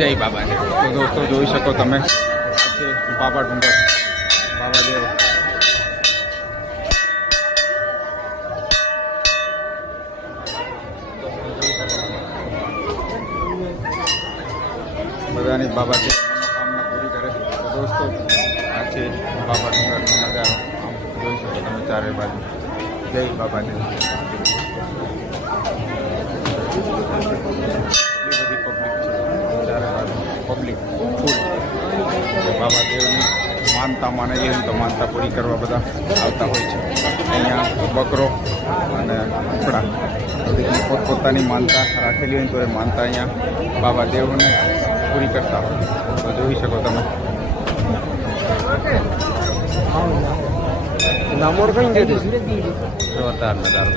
જય બાબા દેવ. તો દોસ્તો જોઈ શકો તમે આ છે બાબા ડુંગર, બાબા દેવ. બધાની બાબા દેવ મનોકામના પૂરી કરે. તો દોસ્તો આ છે બાબા ડુંગરનો નજારો. આમ જોઈ શકો તમે ચારે બાજુ. જય બાબા દેવ. પબ્લિક ફૂલ બાબા દેવની માનતા માનેલી હોય તો માનતા પૂરી કરવા બધા આવતા હોય છે. અહીંયા બકરો અને કપડા બધી પોતપોતાની માનતા રાખેલી હોય તો એ માનતા અહીંયા બાબા દેવને પૂરી કરતા હોય. તો જોઈ શકો તમે. જોરદાર નજારો.